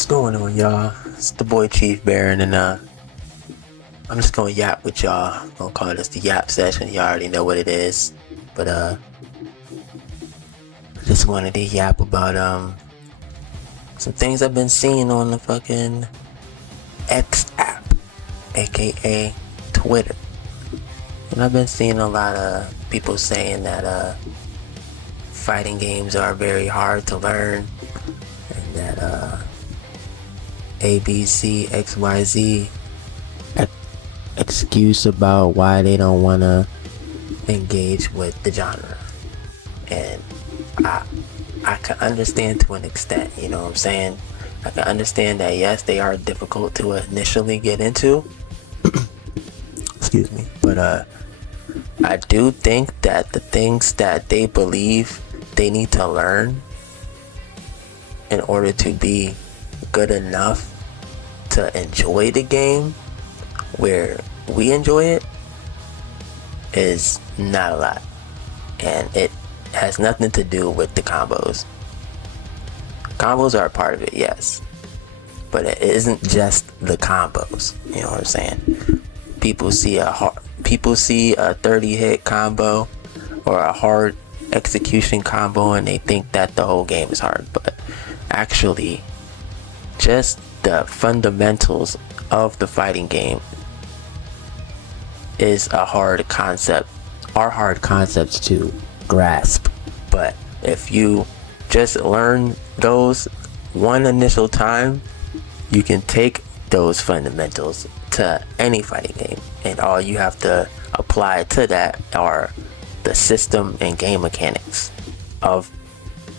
What's going on, y'all? It's the boy Chief Baron, and I'm just gonna yap with y'all. I'm gonna call this the Yap Session. Y'all already know what it is, but I just wanted to yap about some things I've been seeing on the fucking X app, aka Twitter, and I've been seeing a lot of people saying that fighting games are very hard to learn, and that ABC XYZ excuse about why they don't want to engage with the genre. And I can understand to an extent, you know what I'm saying? I can understand that, yes, they are difficult to initially get into. Excuse me. But I do think that the things that they believe they need to learn in order to be good enough to enjoy the game where we enjoy it is not a lot, and it has nothing to do with the combos. Combos are a part of it, yes, but it isn't just the combos. You know what I'm saying? People see a 30 hit combo or a hard execution combo and they think that the whole game is hard, but actually just the fundamentals of the fighting game are hard concepts to grasp. But if you just learn those one initial time, you can take those fundamentals to any fighting game, and all you have to apply to that are the system and game mechanics of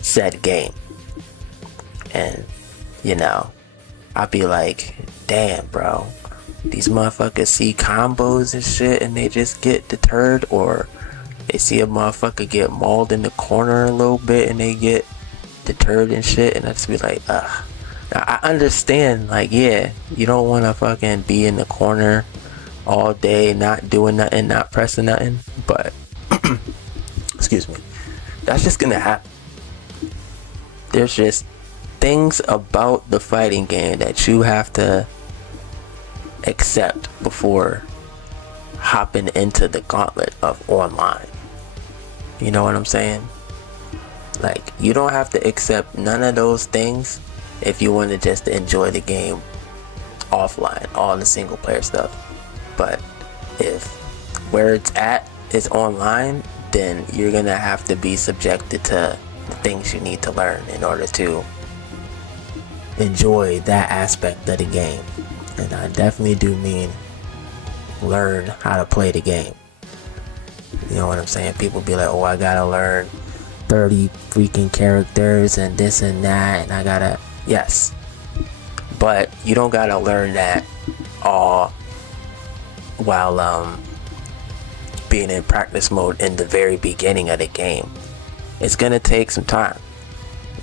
said game. And you know, I'd be like, damn, bro, these motherfuckers see combos and shit and they just get deterred, or they see a motherfucker get mauled in the corner a little bit and they get deterred and shit, and I just be like, ugh. Now, I understand, like, yeah, you don't want to fucking be in the corner all day, not doing nothing, not pressing nothing, but excuse me, that's just gonna happen. There's just things about the fighting game that you have to accept before hopping into the gauntlet of online. You know what I'm saying? Like, you don't have to accept none of those things if you want to just enjoy the game offline, all the single player stuff. But if where it's at is online, then you're gonna have to be subjected to the things you need to learn in order to enjoy that aspect of the game. And I definitely do mean learn how to play the game. You know what I'm saying? People be like, oh, I gotta learn 30 freaking characters and this and that, and I gotta, yes, but you don't gotta learn that all while being in practice mode in the very beginning of the game. It's gonna take some time.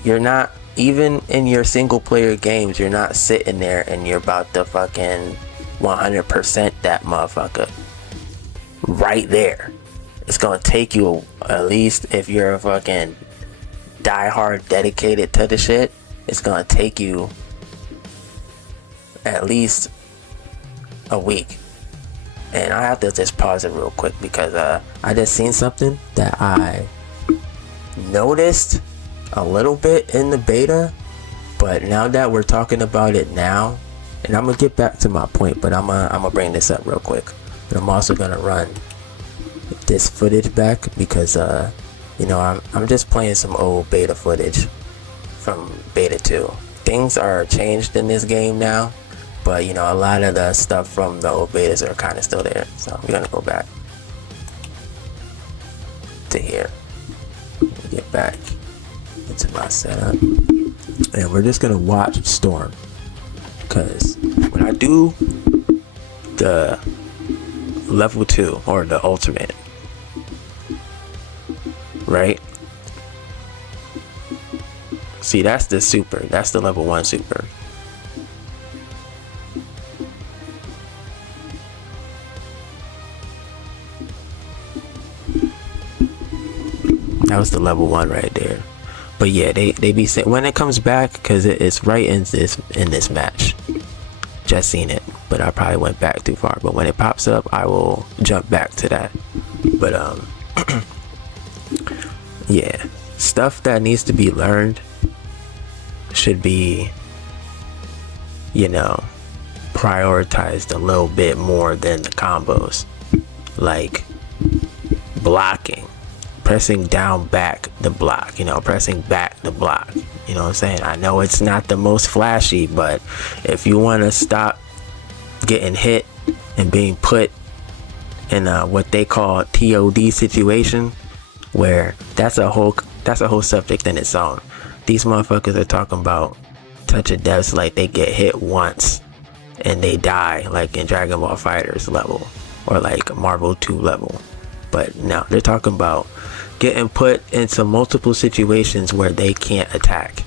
You're not, even in your single player games, you're not sitting there and you're about to fucking 100% that motherfucker right there. It's gonna take you, at least if you're a fucking diehard dedicated to the shit, it's gonna take you at least a week. And I have to just pause it real quick because I just seen something that I noticed a little bit in the beta, but now that we're talking about it now, and I'm gonna get back to my point, but I'm gonna bring this up real quick. But I'm also gonna run this footage back because you know, I'm just playing some old beta footage from beta 2. Things are changed in this game now, but you know, a lot of the stuff from the old betas are kind of still there. So we're gonna go back to here, get back into my setup, and we're just gonna watch Storm, because when I do the level 2 or the ultimate, right, see, that's the super, that's the level 1 super. That was the level 1 right there. But yeah, they be saying when it comes back, because it's right in this match. Just seen it, but I probably went back too far. But when it pops up, I will jump back to that. But yeah, stuff that needs to be learned should be, you know, prioritized a little bit more than the combos, like blocking, pressing down back the block, you know, pressing back the block, you know what I'm saying? I know it's not the most flashy, but if you want to stop getting hit and being put in what they call TOD situation, where that's a whole subject in its own. These motherfuckers are talking about touch of deaths like they get hit once and they die, like in Dragon Ball Fighters level or like Marvel 2 level. But no, they're talking about getting put into multiple situations where they can't attack.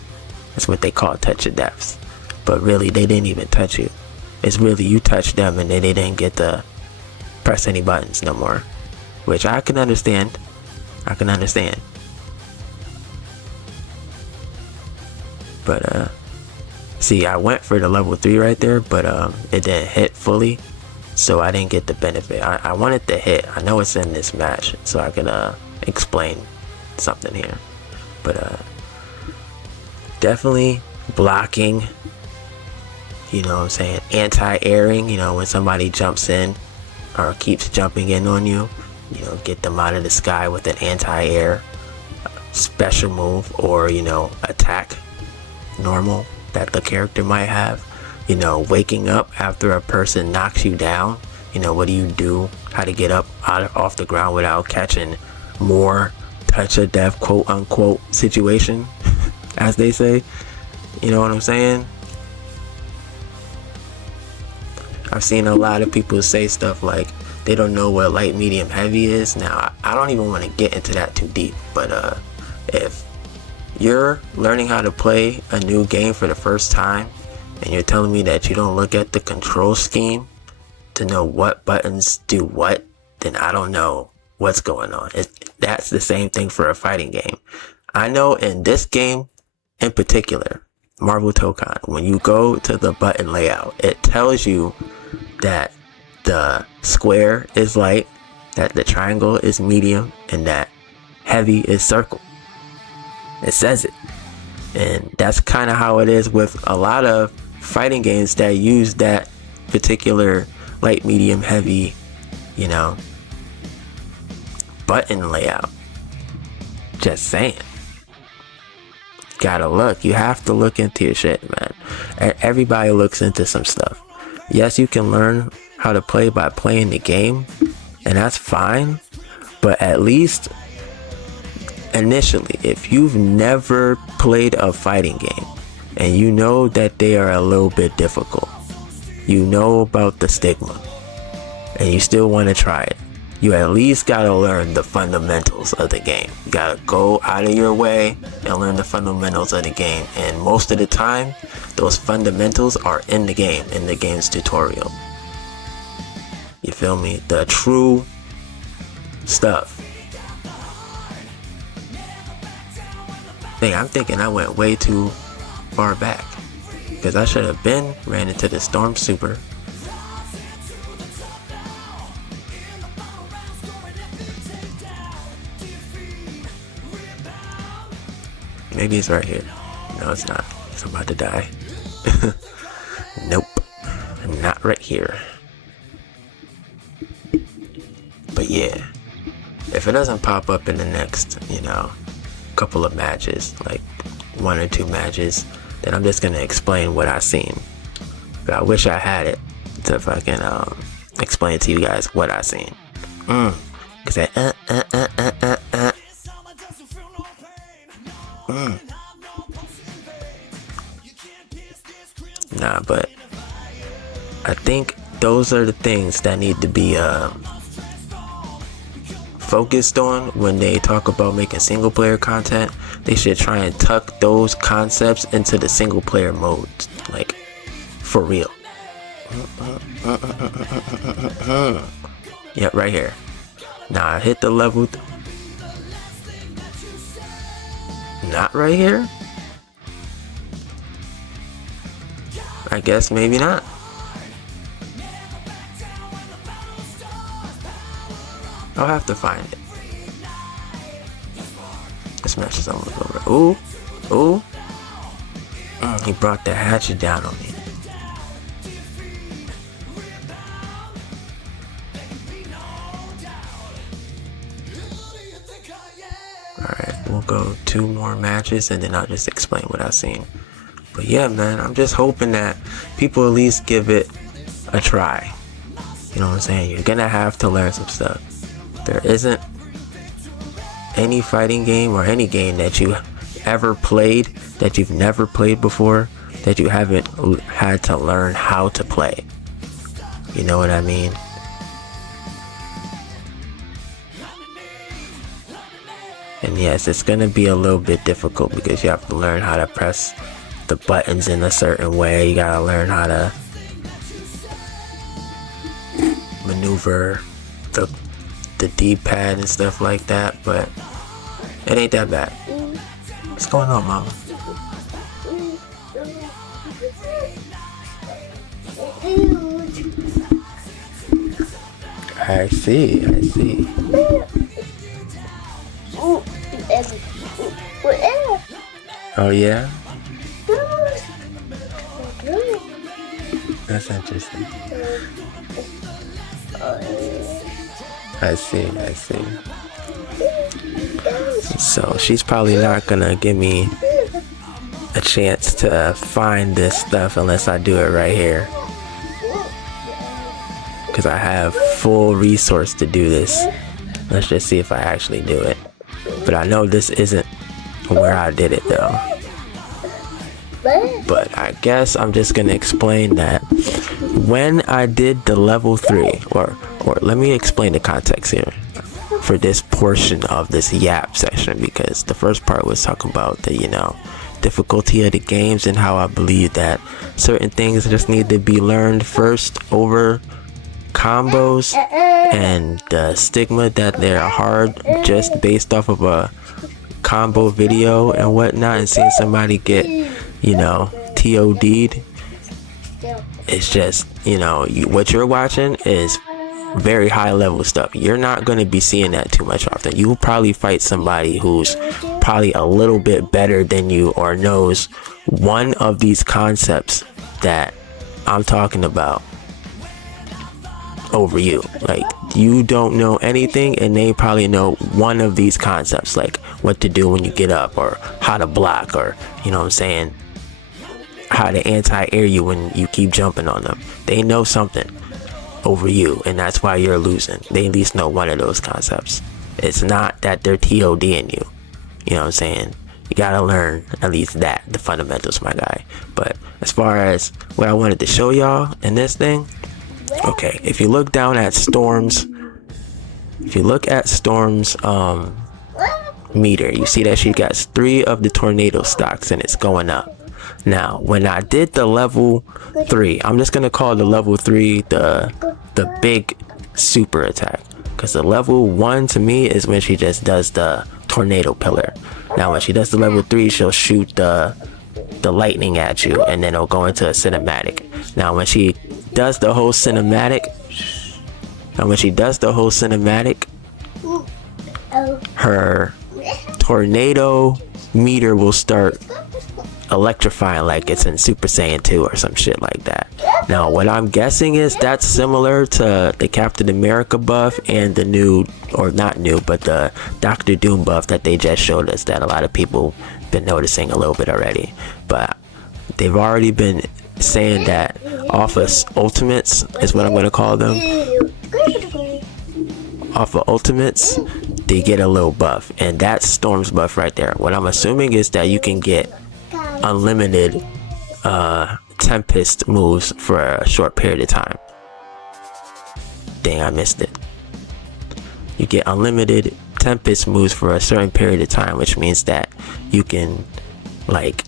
That's what they call touch of deaths. But really, they didn't even touch you. It's really you touched them and then they didn't get to press any buttons no more. Which I can understand. But see, I went for the level 3 right there, but it didn't hit fully, so I didn't get the benefit. I wanted to hit. I know it's in this match, so I can explain something here. But definitely blocking, you know what I'm saying, anti-airing, you know, when somebody jumps in or keeps jumping in on you, you know, get them out of the sky with an anti-air special move, or, you know, attack normal that the character might have. You know, waking up after a person knocks you down, you know, what do you do? How to get up off the ground without catching more touch of death, quote unquote, situation, as they say. You know what I'm saying? I've seen a lot of people say stuff like they don't know what light, medium, heavy is. Now, I don't even want to get into that too deep, but if you're learning how to play a new game for the first time and you're telling me that you don't look at the control scheme to know what buttons do what, then I don't know what's going on. That's the same thing for a fighting game. I know in this game in particular, Marvel Tokan, when you go to the button layout, it tells you that the square is light, that the triangle is medium, and that heavy is circle. It says it. And that's kind of how it is with a lot of fighting games that use that particular light, medium, heavy, you know, button layout. Just saying. Gotta look. You have to look into your shit, man. Everybody looks into some stuff. Yes, you can learn how to play by playing the game, and that's fine. But at least initially, if you've never played a fighting game and you know that they are a little bit difficult, you know about the stigma, and you still want to try it, you at least gotta learn the fundamentals of the game. You gotta go out of your way and learn the fundamentals of the game. And most of the time, those fundamentals are in the game, in the game's tutorial. You feel me? The true stuff. I'm thinking I went way too far back, because I should have ran into the Storm Super. Maybe it's right here. No, it's not. I'm about to die. Nope. Not right here. But yeah, if it doesn't pop up in the next, you know, couple of matches, like 1 or 2 matches, then I'm just gonna explain what I seen. But I wish I had it to fucking explain to you guys what I seen. Cause Nah, but I think those are the things that need to be focused on when they talk about making single player content. They should try and tuck those concepts into the single player modes, like for real. Yeah, right here. Now I hit the level. Not right here? I guess maybe not. I'll have to find it. This match is almost over. Ooh, ooh. He brought the hatchet down on me. Alright, we'll go 2 more matches and then I'll just explain what I've seen. But yeah, man, I'm just hoping that people at least give it a try. You know what I'm saying? You're gonna have to learn some stuff. There isn't any fighting game or any game that you ever played that you've never played before that you haven't had to learn how to play. You know what I mean? And yes, it's gonna be a little bit difficult because you have to learn how to press the buttons in a certain way. You gotta learn how to maneuver the D-pad and stuff like that, but it ain't that bad. What's going on, mama? I see. Oh yeah? That's interesting. I see. So she's probably not gonna give me a chance to find this stuff unless I do it right here, because I have full resource to do this. Let's just see if I actually do it. But I know this isn't where I did it though. But I guess I'm just gonna explain that when I did the level 3, or let me explain the context here for this portion of this Yap session, because the first part was talking about the, you know, difficulty of the games and how I believe that certain things just need to be learned first over combos, and the stigma that they're hard just based off of a combo video and whatnot, and seeing somebody get, you know, TOD'd. It's just, you know, what you're watching is very high level stuff. You're not going to be seeing that too much often. You will probably fight somebody who's probably a little bit better than you or knows one of these concepts that I'm talking about over you. Like, you don't know anything and they probably know one of these concepts, like what to do when you get up, or how to block, or, you know what I'm saying, how to anti-air you when you keep jumping on them. They know something over you, and that's why you're losing. They at least know one of those concepts. It's not that they're TODing you. You know what I'm saying? You gotta learn at least that, the fundamentals, my guy. But as far as what I wanted to show y'all in this thing, okay, if you look down at Storm's, meter, you see that she got 3 of the tornado stocks and it's going up. Now, when I did the level 3, I'm just gonna call the level 3 the big super attack, because the level 1 to me is when she just does the tornado pillar. Now when she does the level 3, she'll shoot the lightning at you, and then it'll go into a cinematic. Now when she does the whole cinematic, her tornado meter will start electrifying like it's in Super Saiyan 2 or some shit like that. Now what I'm guessing is that's similar to the Captain America buff and the new, or not new, but the Doctor Doom buff that they just showed us, that a lot of people been noticing a little bit already. But they've already been saying that Office Ultimates is what I'm going to call them. Off of Ultimates, they get a little buff, and that's Storm's buff right there. What I'm assuming is that you can get unlimited Tempest moves for a short period of time. Dang, I missed it. You get unlimited Tempest moves for a certain period of time, which means that you can, like,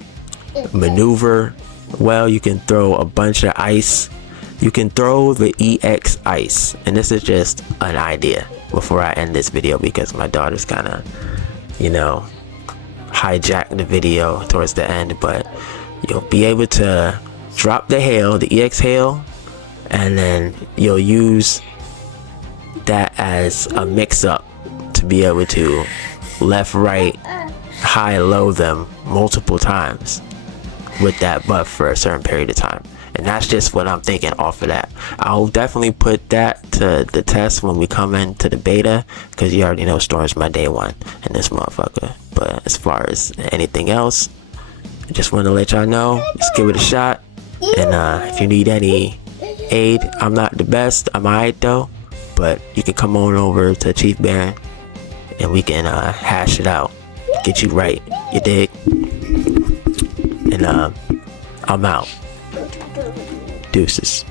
maneuver well. You can throw a bunch of ice. You can throw the EX ice, and this is just an idea before I end this video, because my daughter's kind of, you know, hijack the video towards the end, but you'll be able to drop the hail, the EX hail, and then you'll use that as a mix-up to be able to left, right, high, low them multiple times with that buff for a certain period of time. And that's just what I'm thinking off of that. I'll definitely put that to the test when we come into the beta, because you already know Storm's my day one in this motherfucker. But as far as anything else, I just want to let y'all know, just give it a shot. And if you need any aid, I'm not the best, I'm alright though, but you can come on over to Chief Baron and we can hash it out, get you right, you dig? And I'm out. Deuces.